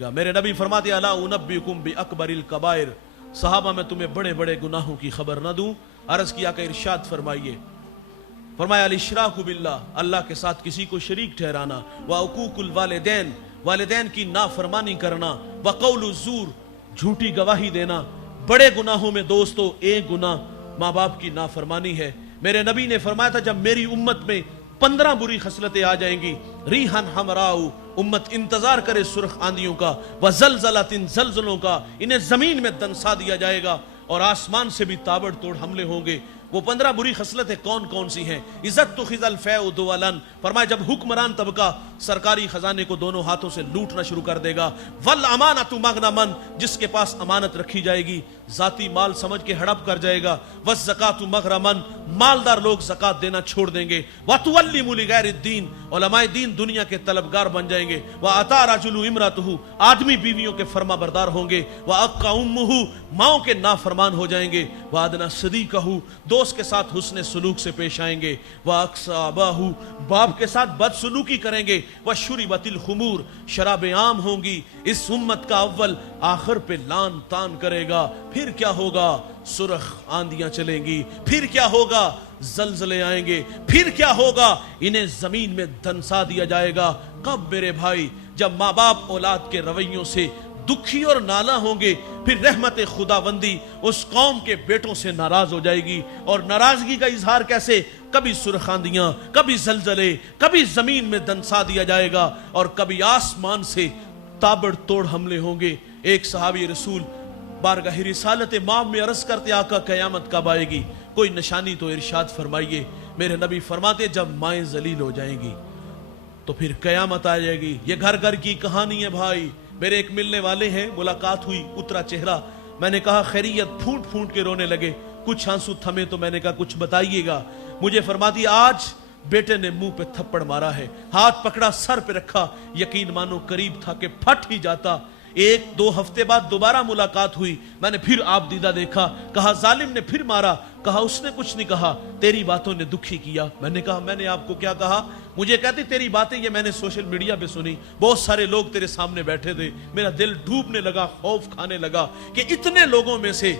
मेरे नबी फरमाते अला उनब्बिकुम बि अकबरिल कबाइर, सहाबा मैं तुम्हें बड़े बड़े गुनाहों की खबर न दूं। अर्ज किया कि इरशाद फरमाइए। फरमाया अल इशराकु बिल्लाह, अल्लाह के साथ किसी को शरीक ठहराना, व उकूकुल वालिदैन, वालिदैन की नाफरमानी करना, व कौलु ज़ूर, झूठी गवाही देना। बड़े गुनाहों में दोस्तों एक गुनाह माँ बाप की नाफरमानी है। मेरे नबी ने फरमाया था जब मेरी उम्मत में 15 बुरी खसलतें आ जाएंगी, रीहन हमराउ, उम्मत इंतजार करे सुर्ख आंधियों का, व जलजलातिन, जलजलों का, इन्हें जमीन में दंसा दिया जाएगा और आसमान से भी ताबड़तोड़ हमले होंगे। वो 15 बुरी खसलतें कौन कौन सी हैं? इज्जत तो खिजल फैउ दुअलन, फरमाया जब हुक्मरान तबका सरकारी खजाने को दोनों हाथों से लूटना शुरू कर देगा। वल अमानतु मगनमन, जिसके पास अमानत रखी जाएगी जाती माल समझ के हड़प कर जाएगा। वस ज़कातु मगरमन, मालदार लोग ज़कात देना छोड़ देंगे। व तुअल्लिमु लिगैरिद्दीन, उलमाए दीन दुनिया के तलबगार बन जाएंगे। व अता रजुलु इमरतहु, आदमी बीवियों के फर्मा बरदार होंगे। व अक्का उम्मुहु, माओ के नाफरमान हो जाएंगे। व अदना सदीकहु, दोस्त के साथ हुस्ने सुलूक से पेश आएंगे। व अक्सा अबाहु, बाप के साथ बदसलूकी करेंगे। व शुरिबतिल खुमूर, शराबें आम होंगी। इस उम्मत का अव्वल आखिर पे लान तान करेगा। फिर क्या होगा? सुरख आंधियां चलेंगी। फिर क्या होगा? जलजले आएंगे। फिर क्या होगा? इन्हें जमीन में धंसा दिया जाएगा। कब मेरे भाई? जब माँ बाप औलाद के रवैयों से दुखी और नाला होंगे। फिर रहमत खुदाबंदी उस कौम के बेटों से नाराज हो जाएगी। और नाराजगी का इजहार कैसे? कभी सुर्ख आंधियां, कभी जलजले, कभी जमीन में दंसा दिया जाएगा और कभी आसमान से ताबड़तोड़ हमले होंगे। एक सहाबी रसूल बारगाह रिसालत माम में अर्ज करते आका कयामत कब आएगी? कोई निशानी तो इरशाद फरमाइए। मेरे नबी फरमाते जब माएं जलील हो जाएंगी तो फिर कयामत आ जाएगी। ये घर घर की कहानी है भाई। मेरे एक मिलने वाले हैं, मुलाकात हुई, उतरा चेहरा। मैंने कहा खैरियत? फूट फूट के रोने लगे। कुछ आंसू थमे तो मैंने कहा कुछ बताइएगा। मुझे फरमाती आज बेटे ने मुंह पे थप्पड़ मारा है, हाथ पकड़ा, सर पे रखा, यकीन मानो करीब था कि फट ही जाता। 1-2 हफ्ते बाद दोबारा मुलाकात हुई। मैंने फिर आप दीदा देखा। कहा जालिम ने फिर मारा। कहा उसने कुछ नहीं कहा, तेरी बातों ने दुखी किया। मैंने कहा मैंने आपको क्या कहा? मुझे कहती तेरी बातें ये मैंने सोशल मीडिया पे सुनी, बहुत सारे लोग तेरे सामने बैठे थे। मेरा दिल डूबने लगा, खौफ खाने लगा कि इतने लोगों में से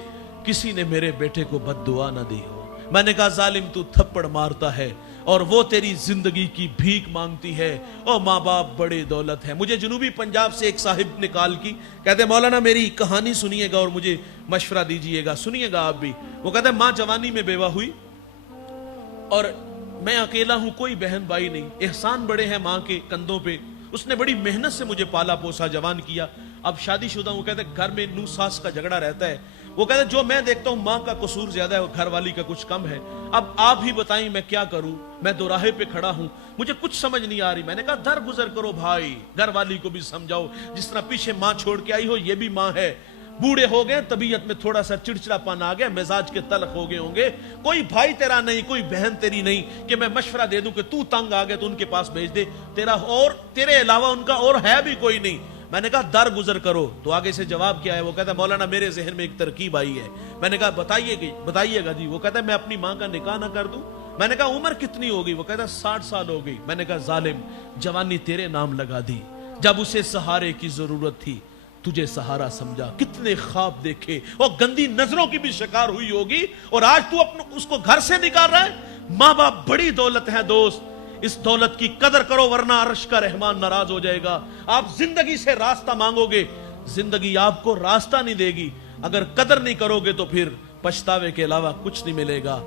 किसी ने मेरे बेटे को बद्दुआ ना दी हो। मैंने कहा जालिम तू थप्पड़ मारता है और वो तेरी जिंदगी की भीख मांगती है। और माँ बाप बड़े दौलत है। मुझे जनूबी पंजाब से एक साहिब ने कॉल की, कहते मौलाना मेरी कहानी सुनिएगा और मुझे मशवरा दीजिएगा, सुनिएगा आप भी। वो कहते माँ जवानी में बेवा हुई और मैं अकेला हूं, कोई बहन भाई नहीं। एहसान बड़े हैं माँ के कंधों पे, उसने बड़ी मेहनत से मुझे पाला पोसा जवान किया। अब शादीशुदा हूं। कहते घर में नूह सास का झगड़ा रहता है। वो कहते जो मैं देखता हूं माँ का कसूर ज्यादा है और घर वाली का कुछ कम है। अब आप ही बताइए मैं क्या करूं? मैं दोराहे पे खड़ा हूं, मुझे कुछ समझ नहीं आ रही। मैंने कहा दर गुजर करो भाई, घर वाली को भी समझाओ। जिस तरह पीछे माँ छोड़ के आई हो, ये भी माँ है। बूढ़े हो गए, तबीयत में थोड़ा सा चिड़चिड़ापन आ गया, मिजाज के तलख हो गए होंगे। कोई भाई तेरा नहीं, कोई बहन तेरी नहीं कि मैं मशवरा दे दूं कि तू तंग आ गया तो उनके पास भेज दे। तेरा और तेरे अलावा उनका और है भी कोई नहीं। मैंने कहा दर गुजर करो। तो आगे से जवाब क्या है? वो कहता मौलाना मेरे जहन में एक तरकीब आई है। मैंने कहा बताइएगा जी। वो कहता मैं अपनी माँ का निकाह ना कर दूं। मैंने कहा उम्र कितनी होगी? वो कहता 60 साल हो गई। मैंने कहा जालिम, जवानी तेरे नाम लगा दी। जब उसे सहारे की जरूरत थी तुझे सहारा समझा। कितने ख्वाब देखे और गंदी नजरों की भी शिकार हुई होगी और आज तू उसको घर से निकाल रहा है। माँ बाप बड़ी दौलत है दोस्त, इस दौलत की कदर करो वरना अर्श का रहमान नाराज हो जाएगा। आप जिंदगी से रास्ता मांगोगे, जिंदगी आपको रास्ता नहीं देगी। अगर कदर नहीं करोगे तो फिर पछतावे के अलावा कुछ नहीं मिलेगा।